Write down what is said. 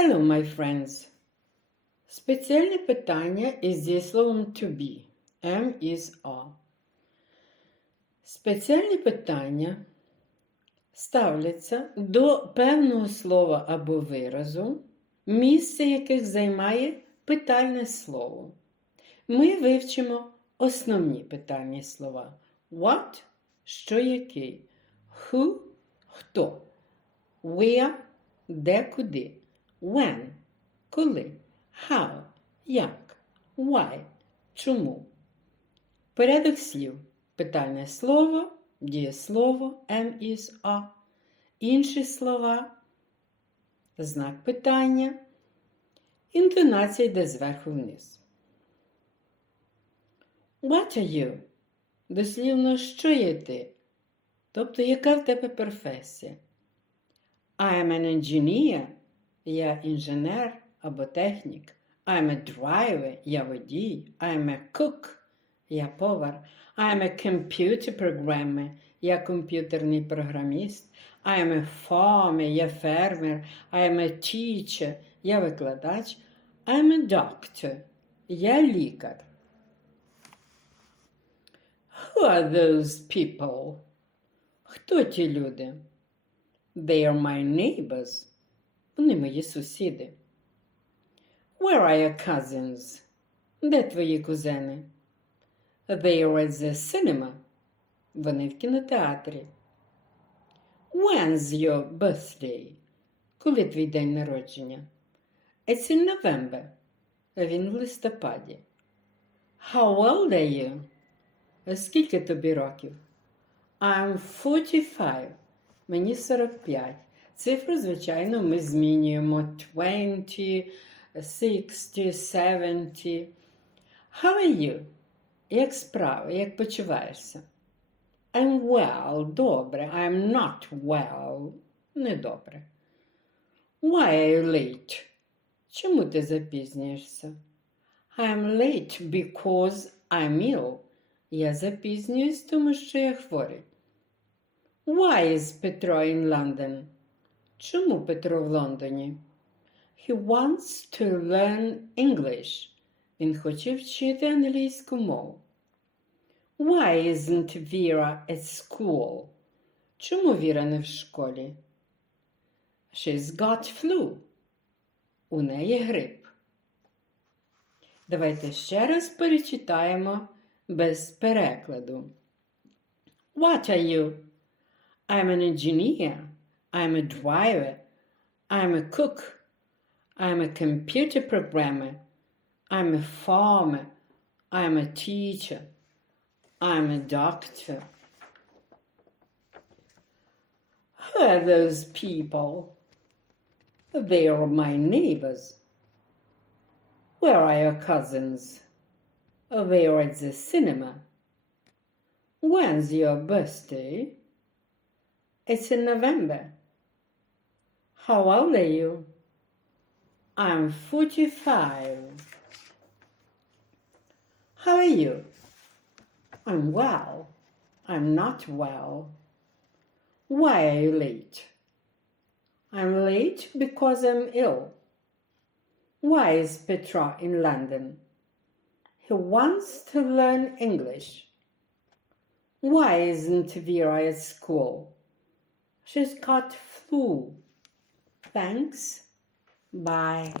Hello, my friends. Спеціальне питання із дієсловом to be. Am is are. Спеціальні питання ставляться до певного слова або виразу, місце яких займає питальне слово. Ми вивчимо основні питальні слова. What що який, who хто, where де куди, when коли, how як, why чому. Порядок слів. Питальне слово, дієслово am is are. Інші слова, знак питання, інтонація йде зверху вниз. What are you? Дослівно, що є ти? Тобто, яка в тебе професія? I am an engineer. Я інженер або технік. I am a driver. Я водій. I am a cook. Я повар. I am a computer programmer. Я комп'ютерний програміст. I am a farmer. Я фермер. I am a teacher. Я викладач. I am a doctor. Я лікар. Who are those people? Хто ті люди? They are my neighbors. Вони мої сусіди. Where are your cousins? Де твої кузени? They are at the cinema. Вони в кінотеатрі. When's your birthday? Коли твій день народження? It's in November. Він в листопаді. How old are you? Скільки тобі років? I'm 45. Мені 45. Цифру, звичайно, ми змінюємо 20, 60, 70. How are you? Як справи? Як почуваєшся? I'm well. Добре. I'm not well. Недобре. Why are you late? Чому ти запізнюєшся? I'm late because I'm ill. Я запізнююсь, тому що я хворий. Why is Петро in London? Чому Петро в Лондоні? He wants to learn English. Він хоче вчити англійську мову. Why isn't Vera at school? Чому Віра не в школі? She's got flu. У неї грип. Давайте ще раз перечитаємо без перекладу. What are you? I'm an engineer. I'm a driver. I'm a cook. I'm a computer programmer. I'm a farmer. I'm a teacher. I'm a doctor. Who are those people? They are my neighbors. Where are your cousins? Oh, they are at the cinema. When's your birthday? It's in November. How old are you? I'm 45. How are you? I'm well. I'm not well. Why are you late? I'm late because I'm ill. Why is Petra in London? He wants to learn English. Why isn't Vera at school? She's got flu. Thanks. Bye.